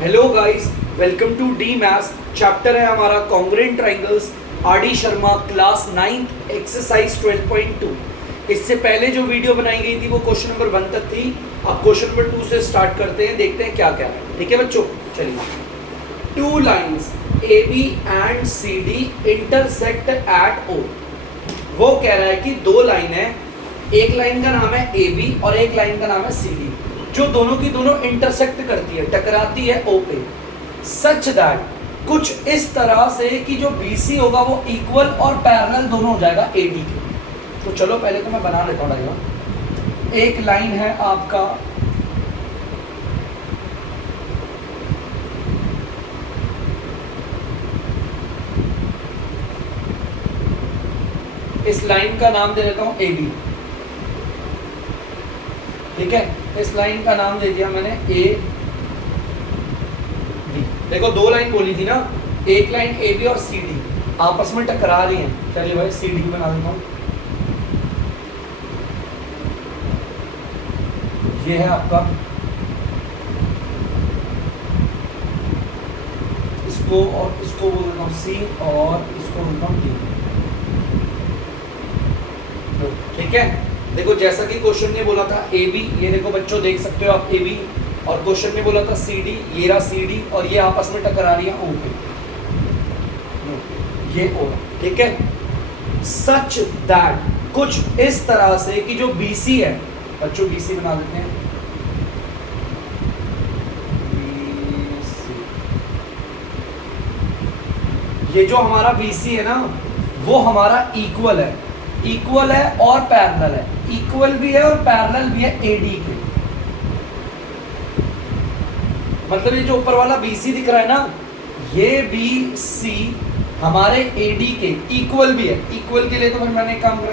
Hello guys, welcome to the maths. Chapter है हमारा congruent triangles, R D Sharma, class 9 exercise 12.2। इससे पहले जो वीडियो बनाई गई थी वो क्वेश्चन नंबर 1 तक थी। अब क्वेश्चन नंबर 2 से स्टार्ट करते हैं, देखते हैं क्या क्या है। ठीक है बच्चों, चलिए। Two lines A B and C D intersect at O. वो कह रहा है कि दो लाइन है, एक लाइन का नाम है ए बी और एक लाइन का नाम है सी डी, जो दोनों की दोनों इंटरसेक्ट करती है, टकराती है ओ पे। सच दैट, कुछ इस तरह से कि जो BC होगा वो इक्वल और पैरेलल दोनों हो जाएगा AD के। तो चलो पहले तो मैं बना लेता हूँ डायग्राम। एक लाइन है आपका इस लाइन का नाम दे देता हूँ AB। ठीक है, इस लाइन का नाम दे दिया मैंने ए बी। देखो दो लाइन बोली थी ना, एक लाइन ए बी और सी डी आपस में टकरा रही हैं। चलिए भाई सी डी बना देता हूँ। ये है आपका, इसको और इसको बोल देता हूँ सी और इसको बोलता हूँ डी। ठीक है, देखो जैसा कि क्वेश्चन ने बोला था ए बी, ये देखो बच्चों देख सकते हो आप ए बी, और क्वेश्चन ने बोला था सी डी, ये रहा सी डी और ये आपस में टकरा रही है ओ पे, ये ओ। ठीक है, सच दैट, कुछ इस तरह से कि जो BC है, बच्चों BC बना देते हैं, BC। ये जो हमारा BC है ना, वो हमारा इक्वल है और पैरेलल है। इक्वल भी है और पैरेलल भी है AD के। मतलब ये जो ऊपर वाला BC दिख रहा है ना, ये BC हमारे AD के इक्वल भी है। इक्वल के लिए तो फिर मैंने काम करा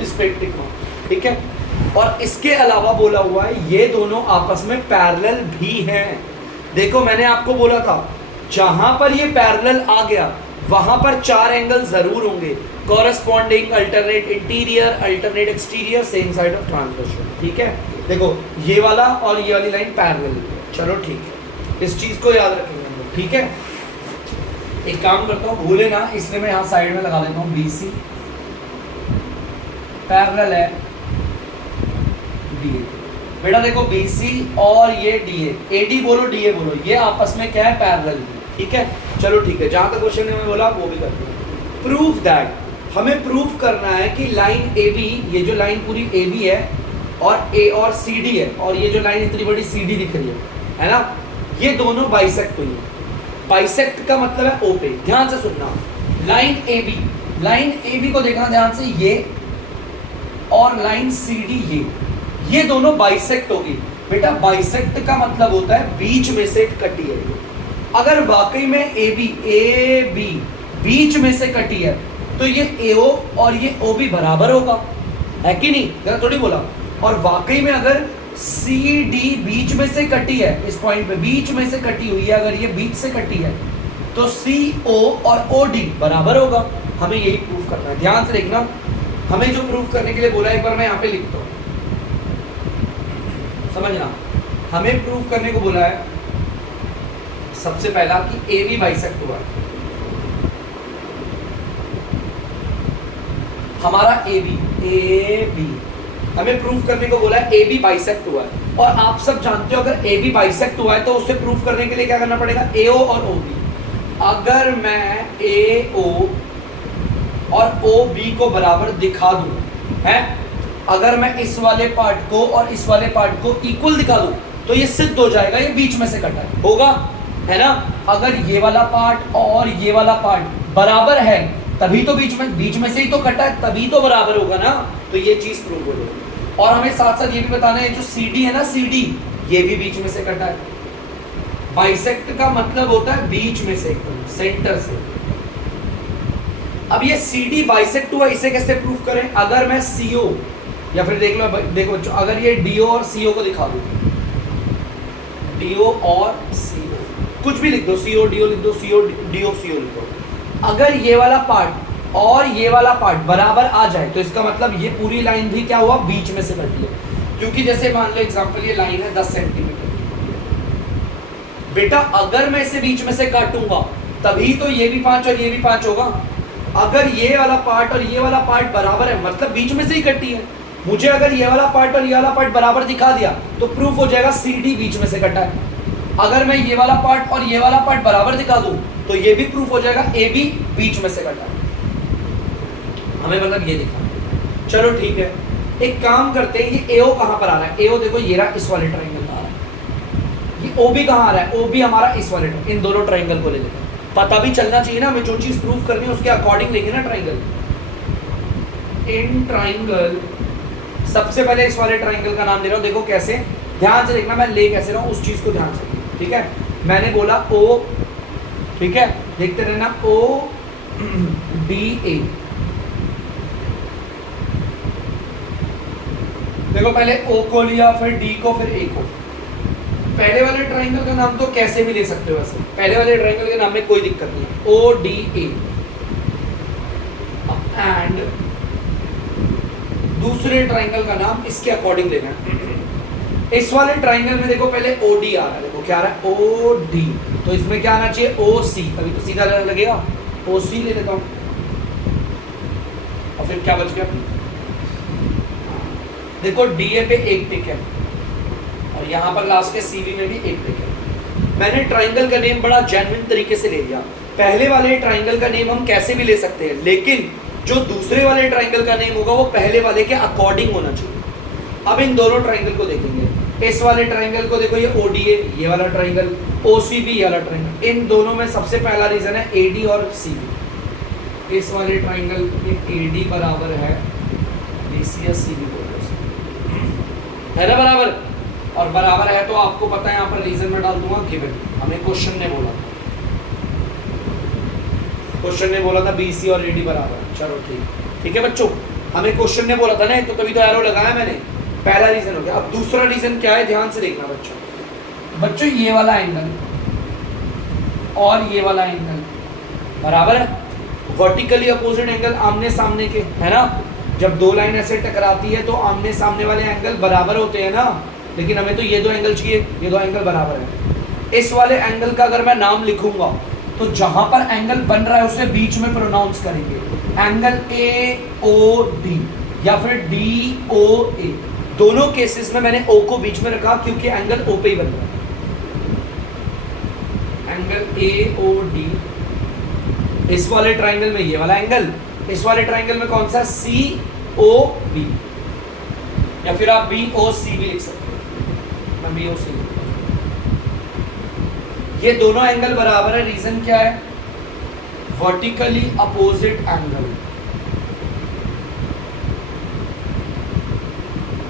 रिस्पेक्टिव को। ठीक है, और इसके अलावा बोला हुआ है ये दोनों आपस में पैरेलल भी हैं। देखो मैंने आपको बोला था जहां पर ये पैरेलल आ गया वहां पर चार एंगल जरूर होंगे, corresponding, alternate interior, alternate exterior, same side of transversal. ठीक है, देखो ये वाला और ये वाली लाइन पैरेलल है। चलो ठीक है, इस चीज को याद रखेंगे हम लोग। ठीक है, एक काम करता हूँ, भूले ना, इसलिए मैं यहाँ साइड में लगा देता हूँ BC पैरेलल है DA। बेटा देखो BC और ये DA, AD बोलो DA बोलो, ये आपस में क्या है, पैरेलल। ठीक है, चलो ठीक है, जहां तक क्वेश्चन ने बोला वो भी करते हैं। प्रूफ दैट, हमें प्रूफ करना है कि लाइन AB, ये जो लाइन पूरी AB है और A और CD है, और ये जो लाइन इतनी बड़ी CD दिख रही है ना, ये दोनों बाइसेक्ट हुई है। बाइसेक्ट का मतलब है O पे। ध्यान से सुनना, लाइन AB को देखना ध्यान से, ये और लाइन CD, ये दोनों बाइसेक्ट होगी। बेटा बाइसेक्ट का मतलब होता है बीच में से कटी है। अगर वाकई में AB बीच में से कटी है तो ये AO और ये OB बराबर होगा, है कि नहीं? गलत थोड़ी बोला। और वाकई में अगर CD बीच में से कटी है, इस पॉइंट पे बीच में से कटी हुई है, अगर ये बीच से कटी है तो CO और OD बराबर होगा। हमें यही प्रूफ करना है। ध्यान से देखना, हमें जो प्रूफ करने के लिए बोला एक बार मैं यहाँ पे लिखता हूँ, समझना। हमें प्रूफ करने को बोला है सबसे पहला कि AB बाइसेक्ट हुआ है। हमारा AB हमें प्रूफ करने को बोला है AB बाइसेक्ट हुआ है। और आप सब जानते हो अगर AB बाइसेक्ट हुआ है तो उसे प्रूफ करने के लिए क्या करना पड़ेगा, AO और OB। अगर मैं AO और OB को बराबर दिखा दूं, है, अगर मैं इस वाले पार्ट को और इस वाले पार्ट को इक्वल दिखा दूं तो ये सिद्ध हो जाएगा ये बीच में से कटा है, होगा, है ना। अगर ये वाला पार्ट और ये वाला पार्ट बराबर है तभी तो बीच में से ही तो कटा है, तभी तो बराबर होगा ना। तो ये चीज प्रूव हो जाएगी। और हमें साथ साथ ये भी बताना है जो CD है ना, CD ये भी बीच में से कटा है। बाइसेक्ट का मतलब होता है बीच में से, एकदम सेंटर से। अब ये CD बाइसेक्ट हुआ, इसे कैसे प्रूफ करें? अगर मैं CO या फिर देख लो, देखो अगर ये DO और CO को दिखा दूं, DO और CO कुछ भी लिख दो, CO DO लिख दो, CO DO CO लिख दो। अगर ये वाला पार्ट और ये वाला पार्ट बराबर आ जाए तो इसका मतलब ये पूरी लाइन भी क्या हुआ, बीच में से कटी है। क्योंकि जैसे मान लो एग्जांपल ये लाइन है 10 सेंटीमीटर, बेटा अगर मैं इसे बीच में से काटूंगा तभी तो ये भी 5 और ये भी 5 होगा। अगर ये वाला पार्ट और ये वाला पार्ट बराबर है मतलब बीच में से ही कटी है। मुझे अगर ये वाला पार्ट और ये वाला पार्ट बराबर दिखा दिया तो प्रूफ हो जाएगा CD बीच में से कटा है। अगर मैं ये वाला पार्ट और ये वाला पार्ट बराबर दिखा दूं तो ये भी प्रूफ हो जाएगा AB बीच में से कटा है। हमें मतलब ये दिखा। चलो ठीक है, एक काम करते हैं, ये AO कहां पर आ रहा है? AO देखो ये रहा, इस वाले ट्रायंगल में आ रहा है। ये OB कहां आ रहा है? OB हमारा इस वाले, इन दोनों ट्रायंगल को ले लेते हैं। पता भी चलना चाहिए ना, हमें जो चीज प्रूफ करनी है उसके अकॉर्डिंग लेंगे ना ट्रायंगल। इन ट्रायंगल सबसे पहले इस वाले ट्रायंगल का नाम ले रहा हूं, देखो कैसे, ध्यान से देखना मैं ले कैसे रहा हूं उस चीज को ध्यान से, ठीक है। मैंने बोला O, ठीक है, देखते रहना ODA। देखो पहले O को लिया, फिर D को, फिर A को। पहले वाले ट्रायंगल का नाम तो कैसे भी ले सकते हो वैसे, पहले वाले ट्रायंगल के नाम में कोई दिक्कत नहीं है, ODA। एंड दूसरे ट्रायंगल का नाम इसके अकॉर्डिंग लेना है। इस वाले ट्रायंगल में देखो पहले OD आ रहा है, देखो क्या आ रहा है OD, तो इसमें क्या आना चाहिए OC, तभी तो सीधा लगेगा, OC ले लेता हूं। और फिर क्या बच गया, देखो DA पे एक टिक है और यहाँ पर लास्ट के CV में भी एक टिक है। मैंने ट्रायंगल का नेम बड़ा जेन्युइन तरीके से ले लिया। पहले वाले ट्रायंगल का नेम हम कैसे भी ले सकते हैं, लेकिन जो दूसरे वाले ट्रायंगल का नेम होगा वो पहले वाले के अकॉर्डिंग होना चाहिए। अब इन दोनों ट्रायंगल को देखेंगे, इस वाले ट्रायंगल को देखो ये ODA, ये वाला ट्रायंगल OCB, ये वाला ट्रायंगल, इन दोनों में सबसे पहला रीजन है AD और CB। इस वाले ट्रायंगल में AD बराबर है BC या CB है ना बराबर, और बराबर है तो आपको पता है यहाँ पर रीजन में डाल दूंगा गिवन। हमें क्वेश्चन ने बोला, क्वेश्चन ने बोला था BC और AD बराबर, चलो ठीक है बच्चों, हमें क्वेश्चन ने बोला था ना, तो तभी तो एरो लगाया मैंने। पहला रीजन हो गया। अब दूसरा रीजन क्या है, ध्यान से देखना बच्चों, ये वाला एंगल और ये वाला एंगल बराबर है, वर्टिकली अपोजिट एंगल, आमने सामने के, है ना। जब दो लाइन ऐसे टकराती है तो आमने सामने वाले एंगल बराबर होते हैं ना, लेकिन हमें तो ये दो एंगल चाहिए, ये दो एंगल बराबर है। इस वाले एंगल का अगर मैं नाम लिखूंगा तो जहां पर एंगल बन रहा है उसे बीच में प्रोनाउंस करेंगे, एंगल AOD या फिर DOA। दोनों केसेस में मैंने O को बीच में रखा क्योंकि एंगल O पे ही बन रहा है। एंगल AOD, इस वाले ट्रायंगल में ये वाला एंगल, इस वाले ट्रायंगल में कौन सा, COB, या फिर आप BOC भी लिख सकते हो, मैं BOC। ये दोनों एंगल बराबर है, रीजन क्या है, vertically opposite angle,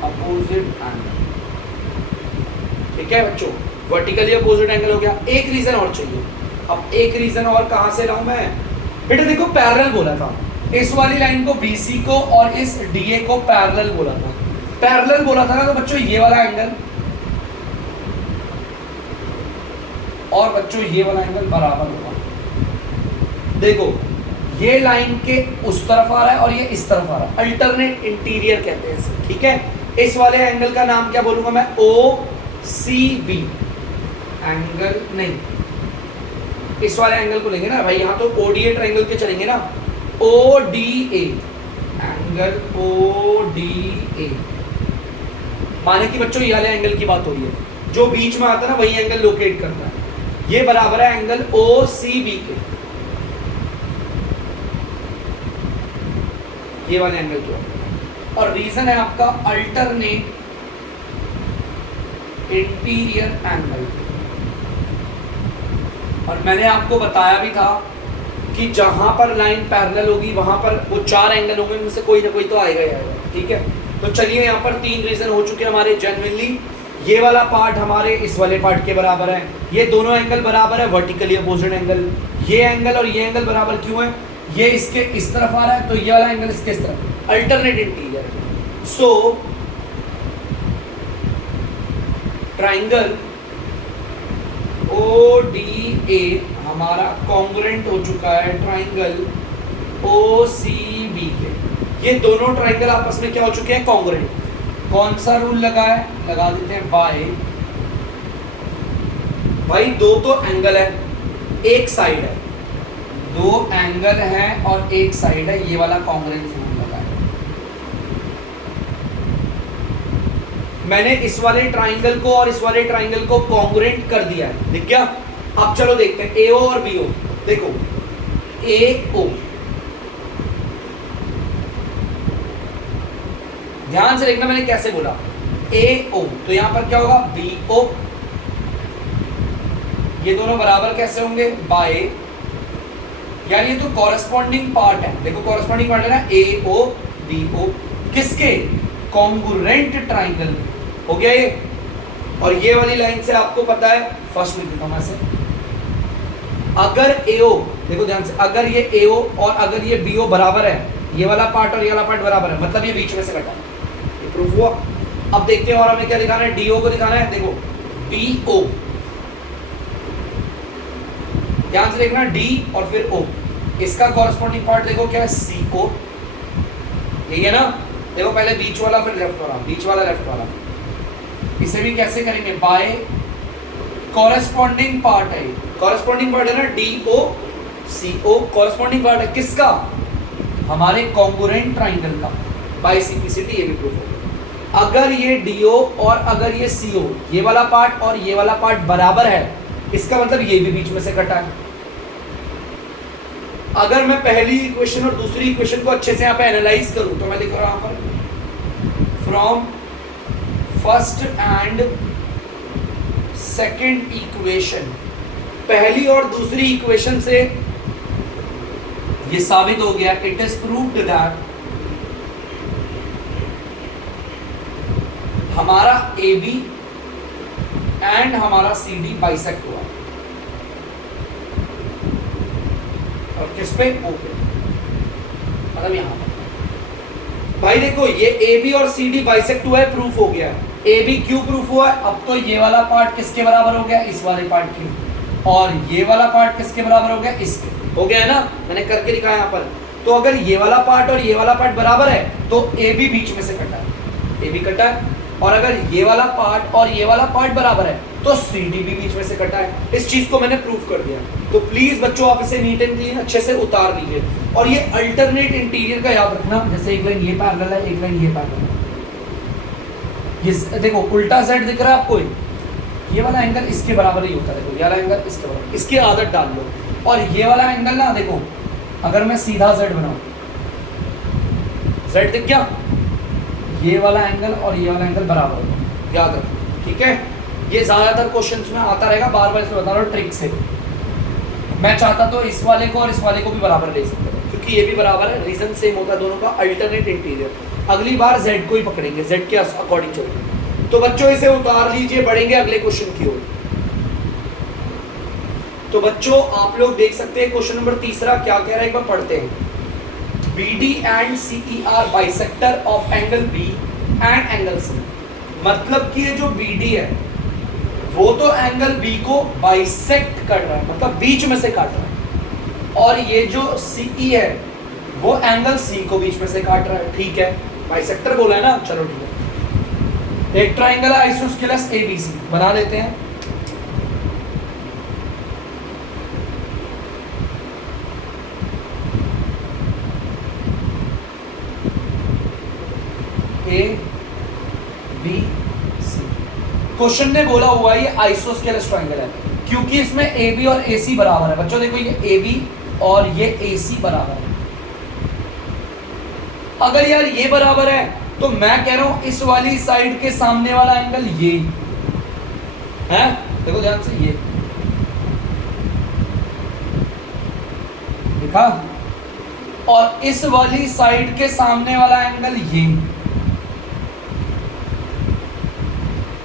opposite angle, ठीक है बच्चों, वर्टिकली अपोजिट एंगल हो गया। एक रीजन और चाहिए, अब एक रीजन और कहां से लाऊं मैं, बेटा देखो पैरेलल बोला था, इस वाली लाइन को BC को और इस DA को पैरेलल बोला था। पैरेलल बोला था ना, तो बच्चों ये वाला एंगल और बच्चों ये वाला एंगल बराबर होगा। देखो ये लाइन के उस तरफ आ रहा है और ये इस तरफ आ रहा है, अल्टरनेट इंटीरियर कहते हैं इसे, ठीक है। इस वाले एंगल का नाम क्या बोलूंगा मैं, OCB एंगल, नहीं इस वाले एंगल को लेंगे ना भाई, यहाँ तो ODA ट्रायंगल के चलेंगे ना, ODA एंगल, ODA माने कि बच्चों ये वाले एंगल की बात हो रही है, जो बीच में आता है ना वही एंगल लोकेट करता है। ये बराबर है एंगल OCB के, ये वाले एंगल के, और रीजन है आपका अल्टरनेट इंटीरियर एंगल। और मैंने आपको बताया भी था कि जहां पर लाइन पैरेलल होगी वहां पर वो चार एंगल होंगे, उनमें से कोई ना कोई तो आएगा ही आएगा, ठीक है। तो चलिए यहाँ पर तीन रीजन हो चुके हमारे जेन्युइनली। ये वाला पार्ट हमारे इस वाले पार्ट के बराबर है, ये दोनों एंगल बराबर है, वर्टिकली अपोजिट एंगल। ये एंगल और ये एंगल बराबर क्यों है, ये इसके इस तरफ आ रहा है तो ये वाला एंगल इसके इस तरफ, alternate interior. So triangle ODA हमारा कॉन्ग्रुएंट हो चुका है ट्राइंगल OCB के। ये दोनों ट्राइंगल आपस में क्या हो चुके हैं, कॉन्ग्रुएंट। कौन सा रूल लगा है, लगा देते हैं बाय भाई दो तो एंगल है, एक साइड है, दो एंगल है और एक साइड है, ये वाला कॉन्ग्रुएंस रूल लगा है। मैंने इस वाले ट्राइंगल को और इस वाले ट्राइंगल को कॉन्ग्रुएंट कर दिया है, दिख गया। अब चलो देखते हैं AO और BO। देखो AO, ध्यान से देखना मैंने कैसे बोला, AO तो यहां पर क्या होगा BO, ये दोनों बराबर कैसे होंगे बाय, यार ये तो कॉरेस्पॉन्डिंग पार्ट है, देखो कॉरेस्पॉन्डिंग पार्ट है ना AO BO, किसके, कॉन्ग्रुएंट ट्राइंगल, हो गया ये। और ये वाली लाइन से आपको पता है, फर्स्ट लिख देता हूं मैं से, अगर AO, देखो ध्यान से, अगर ये AO और अगर ये BO बराबर है, ये वाला पार्ट और ये वाला पार्ट बराबर है, मतलब ये बीच में से कटा है, ये प्रूफ हुआ। अब देखते हैं और हमें क्या दिखाना है, DO को दिखाना है, देखो DO, ध्यान से देखना D और फिर O, इसका कॉरेस्पॉन्डिंग पार्ट देखो क्या है CO, यही है ना, देखो पहले बीच वाला फिर लेफ्ट वाला, बीच वाला लेफ्ट वाला, इसे भी कैसे करेंगे बाय कॉरेस्पॉन्डिंग पार्ट है, कॉरेस्पॉन्डिंग पार्ट है ना DO CO, कॉरेस्पॉन्डिंग पार्ट है किसका, हमारे कॉन्ग्रुएंट ट्राइंगल का, बाय सिंप्लिसिटी ये भी प्रूफ हो। अगर ये DO और अगर ये CO, ये वाला पार्ट और ये वाला पार्ट बराबर है, इसका मतलब ये भी बीच में से कटा है। अगर मैं पहली इक्वेशन और दूसरी इक्वेशन को अच्छे से यहाँ पे एनालाइज करूं तो मैं लिख रहा हूं यहाँ पर from first and second equation, पहली और दूसरी इक्वेशन से ये साबित हो गया, इट इज प्रूव्ड दैट हमारा AB एंड हमारा CD बाइसेक्ट हुआ, और किस पे, O पे, मतलब यहां पर। भाई देखो ये AB और CD बाइसेक्ट हुआ है, प्रूफ हो गया। AB क्यों प्रूफ हुआ है, अब तो ये वाला पार्ट किसके बराबर हो गया, इस वाले पार्ट के, और ये वाला पार्ट किसके बराबर हो गया, इसके, हो गया है ना, मैंने करके दिखाया यहाँ पर। तो अगर ये वाला पार्ट और ये वाला पार्ट बराबर है तो AB बीच में से कटा है, AB कटा है, और अगर ये वाला पार्ट और ये वाला पार्ट बराबर है तो CD भी बीच में से कटा है। इस चीज को मैंने प्रूफ कर दिया। तो प्लीज बच्चों आप इसे नीट एंड क्लीन अच्छे से उतार लीजिए, और ये अल्टरनेट इंटीरियर का याद रखना, जैसे एक लाइन ये पैरेलल है, एक लाइन ये पैरेलल है, ये देखो उल्टा साइड दिख रहा है आपको, ये वाला एंगल इसके बराबर ही होता है, देखो ये वाला एंगल इसके बराबर, इसकी आदत डाल लो। और ये वाला एंगल ना देखो, अगर मैं सीधा Z बनाऊं, Z दिख गया, ये वाला एंगल और ये वाला एंगल बराबर होगा, याद रखो, ठीक है। ये ज्यादातर क्वेश्चंस में आता रहेगा, बार बार इसमें बता रहा हूँ ट्रिक से। मैं चाहता तो इस वाले को और इस वाले को भी बराबर ले सकते हैं, क्योंकि ये भी बराबर है, रीजन सेम होता है दोनों का, अल्टरनेट इंटीरियर। अगली बार Z को ही पकड़ेंगे, Z के अकॉर्डिंग चलेंगे। तो बच्चों इसे उतार लीजिए, बढ़ेंगे अगले क्वेश्चन की ओर। तो बच्चों आप लोग देख सकते हैं क्वेश्चन नंबर तीसरा क्या कह रहा है, एक बार पढ़ते हैं। BD and CE are bisector of angle B and angle C, मतलब कि ये जो BD है वो तो एंगल B को बाइसेक्ट कर रहा है, मतलब बीच में से काट रहा है, और ये जो CE है वो एंगल C को बीच में से काट रहा है, ठीक है, बाइसेक्टर बोला है ना, चलो ठीक है। एक ट्राइंगल है आइसोस्केलस ABC, बना देते हैं। ABC, क्वेश्चन ने बोला हुआ ये आइसोस्केलस ट्राइंगल है, क्योंकि इसमें AB और AC बराबर है। बच्चों देखो ये AB और ये AC बराबर है। अगर यार ये बराबर है तो मैं कह रहा हूं इस वाली साइड के सामने वाला एंगल ये है, देखो ध्यान से, ये देखा, और इस वाली साइड के सामने वाला एंगल ये,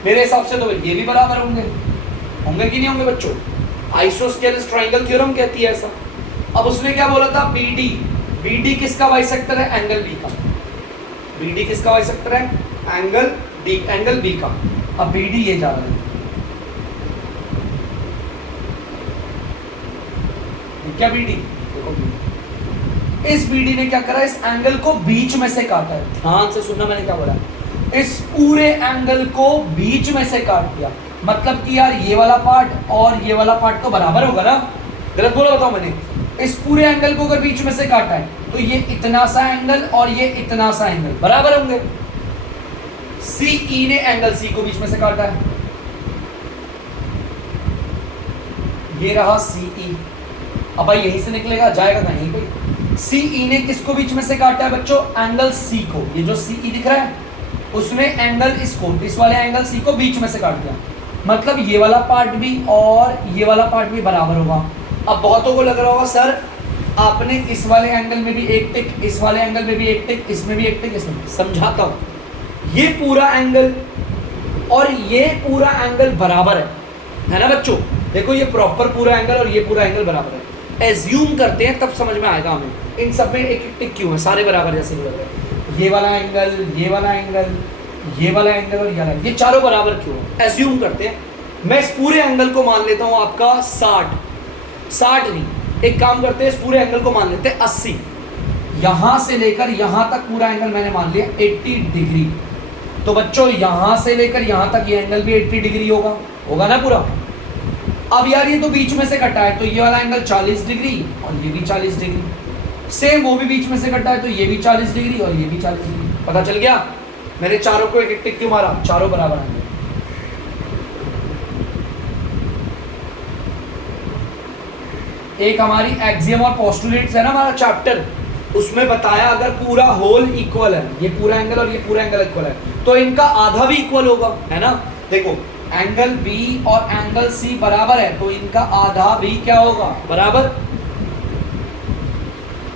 मेरे हिसाब से तो ये भी बराबर होंगे, होंगे कि नहीं होंगे बच्चों? आइसोस्केलस ट्राइंगल थ्योरम कहती है ऐसा। अब उसने क्या बोला था, BD, BD किसका बाइसेक्टर है, एंगल B का। BD किसका बाइसेक्टर है, एंगल B का। अब BD ये जा रहा है, क्या BD, देखो इस BD ने क्या करा, इस एंगल को बीच में से काटा है। ध्यान से सुनना मैंने क्या बोला, इस पूरे एंगल को बीच में से काट दिया। मतलब कि यार ये वाला पार्ट और ये वाला पार्ट तो बराबर होगा ना, गलत बोला बताओ मैंने। इस पूरे एंगल को अगर बीच में से काटा है तो ये इतना सा एंगल और ये इतना सा एंगल बराबर होंगे। सीई ने एंगल सी को बीच में से काटा है, ये रहा सीई। अब भाई यहीं से निकलेगा, जाएगा कहीं कोई। सीई ने किसको बीच में से काटा है बच्चों? एंगल सी को। ये जो सीई दिख रहा है उसने एंगल इसको, इस वाले एंगल सी को बीच में से काट दिया, मतलब ये वाला पार्ट भी और ये वाला पार्ट भी बराबर होगा। अब बहुतों को लग रहा होगा सर आपने इस वाले एंगल में भी एक टिक, इस वाले एंगल में भी एक टिक, इसमें भी एक टिक, इसमें। समझाता हूं, ये पूरा एंगल और ये पूरा एंगल बराबर है ना बच्चों? देखो ये प्रॉपर पूरा एंगल और ये पूरा एंगल बराबर है। एज्यूम करते हैं तब समझ में आएगा हमें, इन सब में एक एक टिक क्यों है, सारे बराबर जैसे लग रहे हैं। ये वाला एंगल, ये वाला एंगल, ये वाला एंगल और ये वाला, ये चारों बराबर क्यों है? एज्यूम करते हैं। मैं इस पूरे एंगल को मान लेता हूं आपका 60 नहीं, एक काम करते हैं, इस पूरे एंगल को मान लेते हैं 80। यहां से लेकर यहां तक पूरा एंगल मैंने मान लिया 80 डिग्री। तो बच्चों यहां से लेकर यहां तक ये एंगल भी 80 डिग्री होगा ना पूरा। अब यार ये तो बीच में से कटा है तो ये वाला एंगल 40 डिग्री और ये भी 40 डिग्री। सेम वो भी बीच में से कटा है तो ये भी 40 डिग्री और ये भी 40 डिग्री। पता चल गया? मैंने चारों को एक एक टिक क्यों मारा? चारों बराबर एंगल। एक हमारी एक्सियम और पोस्टुलेट्स है ना हमारा चैप्टर, उसमें बताया अगर पूरा होल इक्वल है, ये पूरा एंगल और ये पूरा एंगल इक्वल है, तो इनका आधा भी इक्वल होगा, है ना? देखो एंगल बी और एंगल सी बराबर है तो इनका आधा भी क्या होगा? बराबर।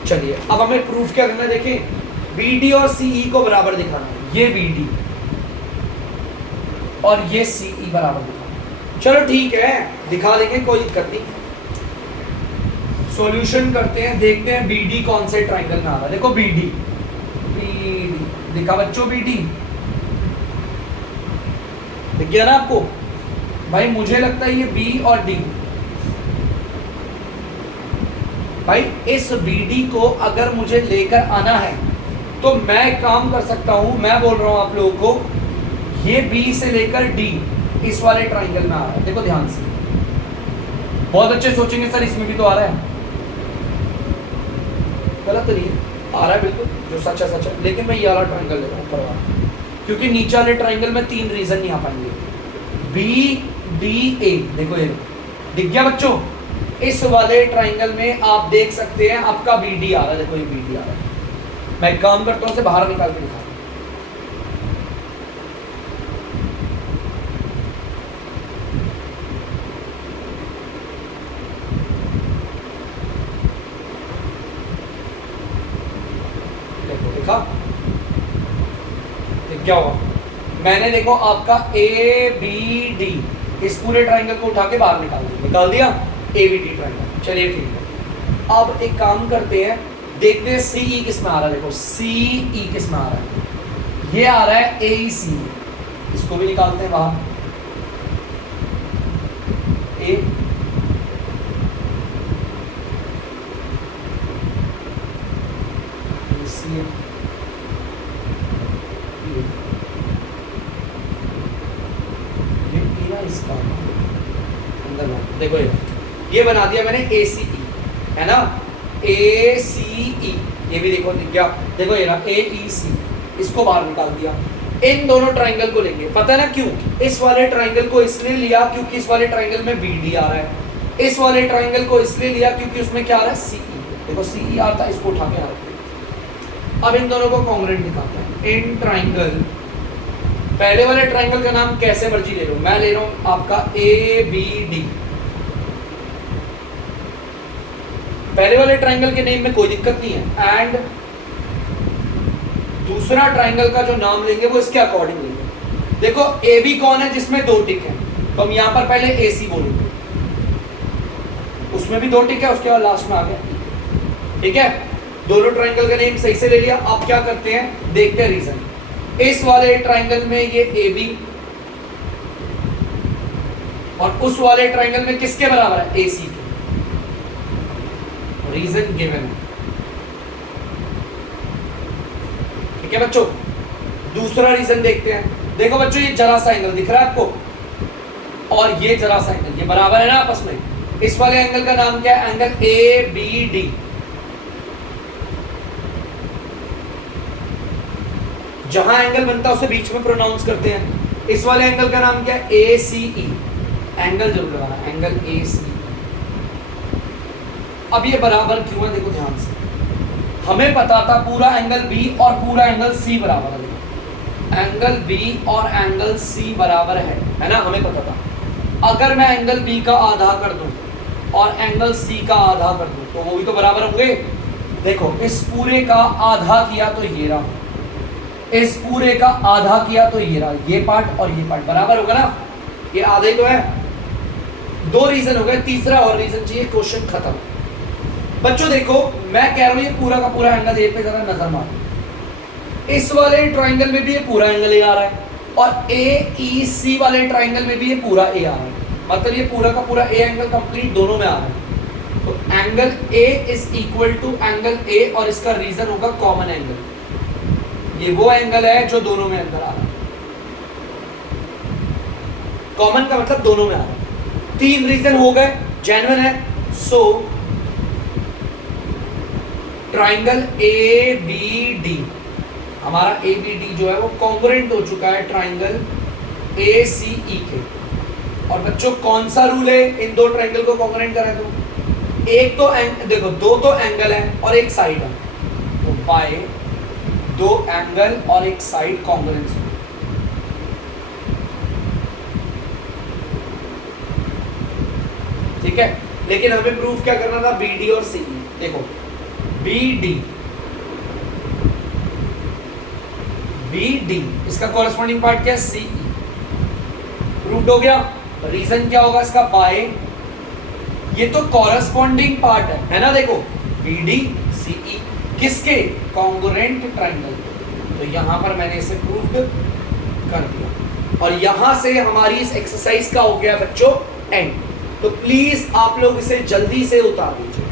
चलिए अब हमें प्रूफ क्या करना है, देखें बी डी और सीई को बराबर दिखाना है। ये बी डी और ये सीई बराबर दिखाना है। चलो ठीक है, दिखा देंगे, कोई दिक्कत नहीं। सॉल्यूशन करते हैं, देखते हैं बीडी कौन से ट्राइंगल में आ रहा है। देखो बीडी दिखा बच्चों, बीडी दिख गया ना आपको? भाई मुझे लगता है ये बी और डी। भाई इस बीडी को अगर मुझे लेकर आना है तो मैं काम कर सकता हूं, मैं बोल रहा हूं आप लोगों को, ये बी से लेकर डी इस वाले ट्राइंगल में आ रहा है। देखो ध्यान से, बहुत अच्छे सोचेंगे सर इसमें भी तो आ रहा है। गलत नहीं है, आ रहा है बिल्कुल, जो सच है सच है। लेकिन मैं ये वाला ट्राइंगल ले रहा हूँ ऊपर वाला, क्योंकि नीचे वाले ट्राइंगल में 3 रीजन नहीं आ पाएंगे। बी डी ए, देखो ये दिख गया बच्चों? इस वाले ट्राइंगल में आप देख सकते हैं आपका बी डी आ रहा है। देखो ये बी डी आ रहा है। मैं एक काम करता हूँ, उसे बाहर निकाल के दिखा। क्या हुआ? मैंने देखो आपका ए बी डी इस पूरे ट्राइंगल को उठा के बाहर निकाल दिया ए बी डी ट्राइंगल। चलिए ठीक है, अब एक काम करते हैं, देखते हैं सीई किस में आ रहा है। देखो सीई किस में आ रहा है? ये आ रहा है ए सी, इसको भी निकालते हैं बाहर। ए सी इसका अंदर देखो ये बना दिया मैंने ए सी ई, है ना? ए सी ई, ये भी देखो दिख गया। देखो ये रहा ए ई सी, इसको बाहर निकाल दिया। इन दोनों ट्राइंगल को लेंगे, पता है ना क्यों? इस वाले ट्राइंगल को इसलिए लिया क्योंकि इस वाले ट्राइंगल में बी डी आ रहा है। इस वाले ट्राइंगल को इसलिए लिया क्योंकि उसमें क्या आ रहा है? सी ई। देखो सी ई आ रहा था, इसको उठा के आ रहा है। अब इन दोनों को कॉन्ग्रुएंट दिखाते हैं। इन ट्राइंगल, पहले वाले ट्राइंगल का नाम कैसे मर्जी ले लो, मैं ले रहा हूं आपका ए बी डी। पहले वाले ट्राइंगल के नेम में कोई दिक्कत नहीं है, एंड दूसरा ट्राइंगल का जो नाम लेंगे वो इसके अकॉर्डिंग लेंगे। देखो ए बी कौन है? जिसमें 2 टिक है, तो हम यहां पर पहले ए सी बोलेंगे, उसमें भी 2 टिक है, उसके बाद लास्ट में आ गया। ठीक है, दोनों ट्राइंगल का नेम सही से ले लिया। अब क्या करते हैं, देखते हैं रीजन। इस वाले ट्राइंगल में ये ए बी और उस वाले ट्राइंगल में किसके बराबर है? ए सी के। रीजन गिवन है। ठीक है बच्चों, दूसरा रीजन देखते हैं। देखो बच्चों ये जरा सा एंगल दिख रहा है आपको, और ये जरा सा एंगल, ये बराबर है ना आपस में। इस वाले एंगल का नाम क्या है? Angle A B D. जहां एंगल बनता है उसे बीच में प्रोनाउंस करते हैं। इस वाले एंगल का नाम क्या है? ए सी ई। एंगल जरूर लगाना, एंगल ए सी। अब ये बराबर क्यों है देखो ध्यान से। हमें पता था पूरा एंगल बी और पूरा एंगल सी बराबर है। एंगल बी और एंगल सी बराबर है ना, हमें पता था। अगर मैं एंगल बी का आधा कर दूं और एंगल सी का आधा कर दूं तो वो भी तो बराबर होंगे। देखो इस पूरे का आधा किया तो ये रहा, इस पूरे का आधा किया तो ये रहा, ये पार्ट और ये पार्ट बराबर होगा ना। ये आधे तो है। दो रीजन हो गए, तीसरा और रीजन चाहिए, क्वेश्चन खत्म। बच्चों देखो मैं कह रहा हूं ये पूरा का पूरा एंगल ए पे जरा नजर मारो। इस वाले ट्राइंगल में भी ये पूरा एंगल ए आ रहा है और ए ई सी वाले ट्राइंगल में भी ये पूरा ए आ रहा है। मतलब ये पूरा का पूरा ए एंगल कंप्लीट दोनों में आ रहा है। तो angle A is equal to angle A और इसका रीजन होगा कॉमन एंगल। ये वो एंगल है जो दोनों में अंदर आ रहा है। कॉमन का मतलब दोनों में आ रहा है। तीन रीजन हो गए, जेन्युइन है। So triangle A B D, हमारा ए बी डी जो है वो कॉन्ग्रुएंट हो चुका है ट्राइंगल ए सी ई के। और बच्चों कौन सा रूल है इन दो ट्राइंगल को कॉन्ग्रुएंट करें तो? एक तो देखो दो तो एंगल है और एक साइड है, तो बाय दो एंगल और एक साइड कॉन्ग्रुएंस। ठीक है, लेकिन हमें प्रूफ क्या करना था? बी डी और सी। देखो बी डी, बी डी इसका कॉरेस्पॉन्डिंग पार्ट क्या है? सी ई। प्रूफ हो गया। रीजन क्या होगा इसका? बाय, ये तो कॉरेस्पॉन्डिंग पार्ट है ना। देखो बी डी सी ई किसके? Congruent triangle. तो यहां पर मैंने इसे प्रूफ कर दिया और यहां से हमारी इस एक्सरसाइज का हो गया बच्चों एंड। तो प्लीज आप लोग इसे जल्दी से उतार दीजिए।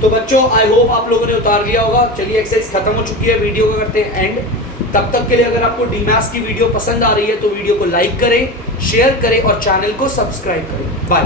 तो बच्चों आई होप आप लोगों ने उतार लिया होगा। चलिए एक्सरसाइज खत्म हो चुकी है, वीडियो को करते हैं एंड। तब तक के लिए अगर आपको डीमैथ्स की वीडियो पसंद आ रही है तो वीडियो को लाइक करें, शेयर करें और चैनल को सब्सक्राइब करें। बाय।